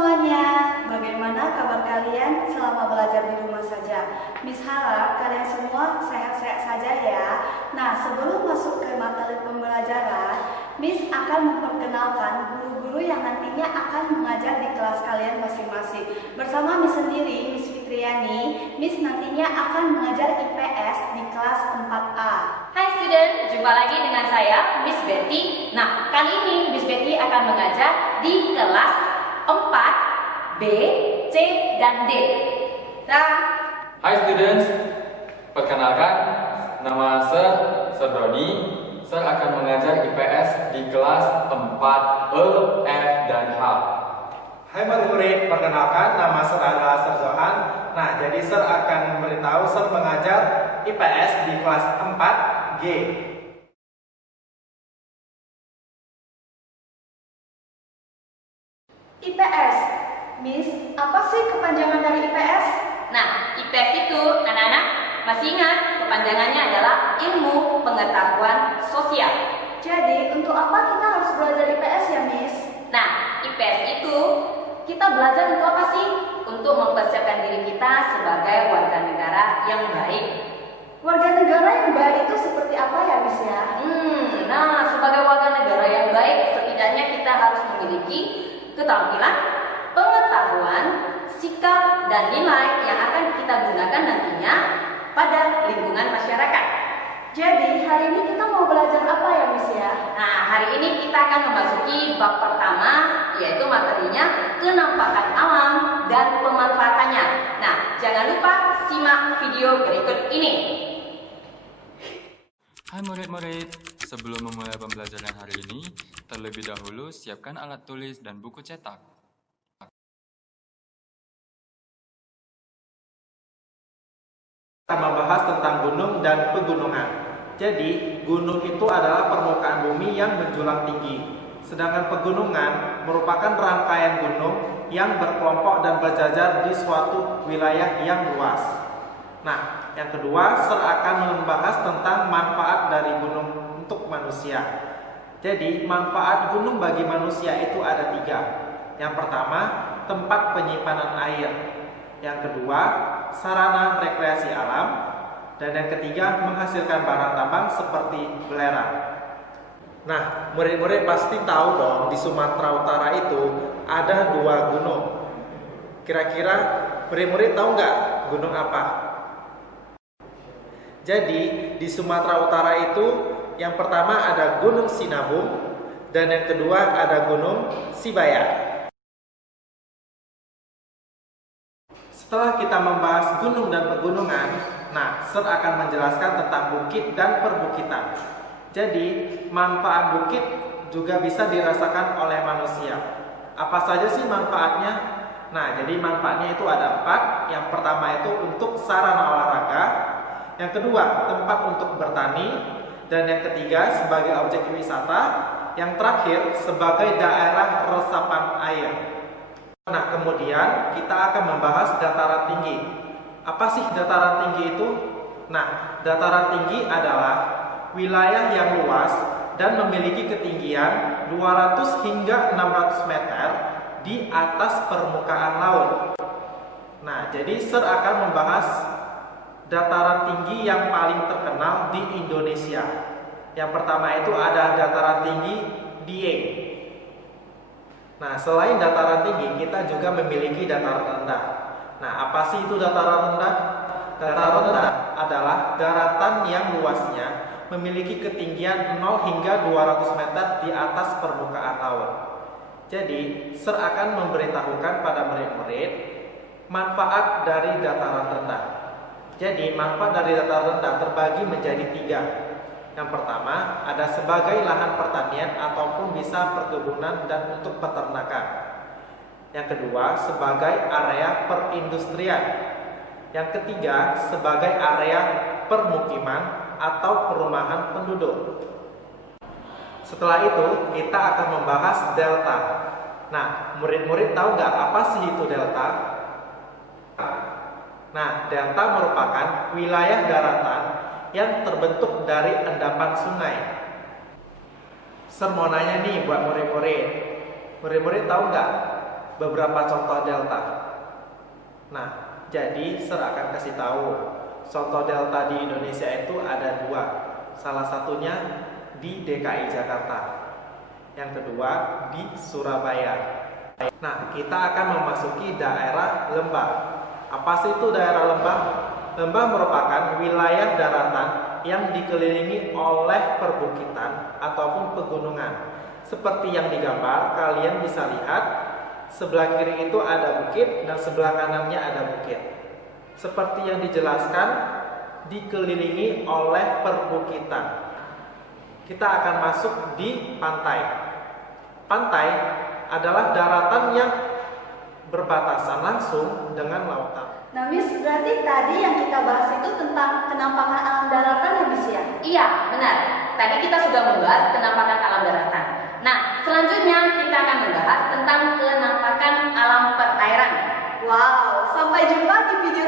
semuanya, bagaimana kabar kalian selama belajar di rumah saja? Miss harap kalian semua sehat-sehat saja ya. Nah, sebelum masuk ke materi pembelajaran, Miss akan memperkenalkan guru-guru yang nantinya akan mengajar di kelas kalian masing-masing. Bersama Miss sendiri, Miss Fitriani, Miss nantinya akan mengajar IPS di kelas 4A. Hai student, jumpa lagi dengan saya, Miss Betty. Nah, kali ini Miss Betty akan mengajar di kelas 4, B, C, dan D. Hai students, perkenalkan, nama Sir Doni. Sir akan mengajar IPS di kelas 4, E, F, dan H. Hai murid-murid, perkenalkan nama Sir adalah Sir Zohan. Nah, jadi Sir akan memberitahu Sir mengajar IPS di kelas 4, G. IPS, Miss, apa sih kepanjangan dari IPS? Nah, IPS itu, anak-anak masih ingat kepanjangannya adalah Ilmu Pengetahuan Sosial. Jadi, untuk apa kita harus belajar IPS ya, Miss? Nah, IPS itu kita belajar untuk apa sih? Untuk mempersiapkan diri kita sebagai warga negara yang baik. Warga negara yang baik itu seperti apa ya, Miss ya? Nah, sebagai warga negara yang baik, setidaknya kita harus memiliki keterampilan, pengetahuan, sikap, dan nilai yang akan kita gunakan nantinya pada lingkungan masyarakat. Jadi, hari ini kita mau belajar apa ya, Miss ya? Nah, hari ini kita akan memasuki bab pertama, yaitu materinya kenampakan alam dan pemanfaatannya. Nah, jangan lupa simak video berikut ini. Hai murid-murid, sebelum memulai pembelajaran hari ini, terlebih dahulu siapkan alat tulis dan buku cetak. Kita membahas tentang gunung dan pegunungan. Jadi, gunung itu adalah permukaan bumi yang menjulang tinggi. Sedangkan pegunungan merupakan rangkaian gunung yang berkelompok dan berjajar di suatu wilayah yang luas. Nah, yang kedua, Sir akan membahas tentang manfaat dari gunung untuk manusia. Jadi, manfaat gunung bagi manusia itu ada 3. Yang pertama, tempat penyimpanan air. Yang kedua, sarana rekreasi alam. Dan yang ketiga, menghasilkan barang tambang seperti belerang. Nah, murid-murid pasti tahu dong, di Sumatera Utara itu ada 2 gunung. Kira-kira murid-murid tahu nggak gunung apa? Jadi, di Sumatera Utara itu yang pertama ada Gunung Sinabung dan yang kedua ada Gunung Sibaya. Setelah kita membahas gunung dan pegunungan, nah, Sir akan menjelaskan tentang bukit dan perbukitan. Jadi, manfaat bukit juga bisa dirasakan oleh manusia. Apa saja sih manfaatnya? Nah, jadi manfaatnya itu ada 4. Yang pertama itu untuk sarana olahraga. Yang kedua, tempat untuk bertani. Dan yang ketiga, sebagai objek wisata. Yang terakhir, sebagai daerah resapan air. Nah, kemudian kita akan membahas dataran tinggi. Apa sih dataran tinggi itu? Nah, dataran tinggi adalah wilayah yang luas dan memiliki ketinggian 200 hingga 600 meter di atas permukaan laut. Nah, jadi Sir akan membahas dataran tinggi yang paling terkenal di Indonesia. Yang pertama itu ada dataran tinggi Dieng. Nah, selain dataran tinggi, kita juga memiliki dataran rendah. Nah, apa sih itu dataran rendah? Dataran rendah adalah daratan yang luasnya memiliki ketinggian 0 hingga 200 meter di atas permukaan laut. Jadi, Sir akan memberitahukan pada murid-murid manfaat dari dataran rendah. Jadi, manfaat dari dataran rendah terbagi menjadi 3. Yang pertama, ada sebagai lahan pertanian ataupun bisa perkebunan dan untuk peternakan. Yang kedua, sebagai area perindustrian. Yang ketiga, sebagai area permukiman atau perumahan penduduk. Setelah itu, kita akan membahas delta. Nah, murid-murid tahu nggak apa sih itu delta? Nah, delta merupakan wilayah daratan yang terbentuk dari endapan sungai. Sir mau nanya nih buat murid-murid. Murid-murid tahu nggak beberapa contoh delta. Nah, jadi Sir akan kasih tahu contoh delta di Indonesia itu ada 2. Salah satunya di DKI Jakarta, yang kedua di Surabaya. Nah, kita akan memasuki daerah lembah. Apa sih itu daerah lembah? Lembah merupakan wilayah daratan yang dikelilingi oleh perbukitan ataupun pegunungan. Seperti yang digambar, kalian bisa lihat sebelah kiri itu ada bukit dan sebelah kanannya ada bukit. Seperti yang dijelaskan, dikelilingi oleh perbukitan. Kita akan masuk di pantai. Pantai adalah daratan yang berbatasan langsung dengan lautan. Nah, Miss, berarti tadi yang kita bahas itu tentang penampakan alam daratan ya, Miss ya? Iya, benar. Tadi kita sudah membahas penampakan alam daratan. Nah, selanjutnya kita akan membahas tentang penampakan alam perairan. Wow, sampai jumpa di video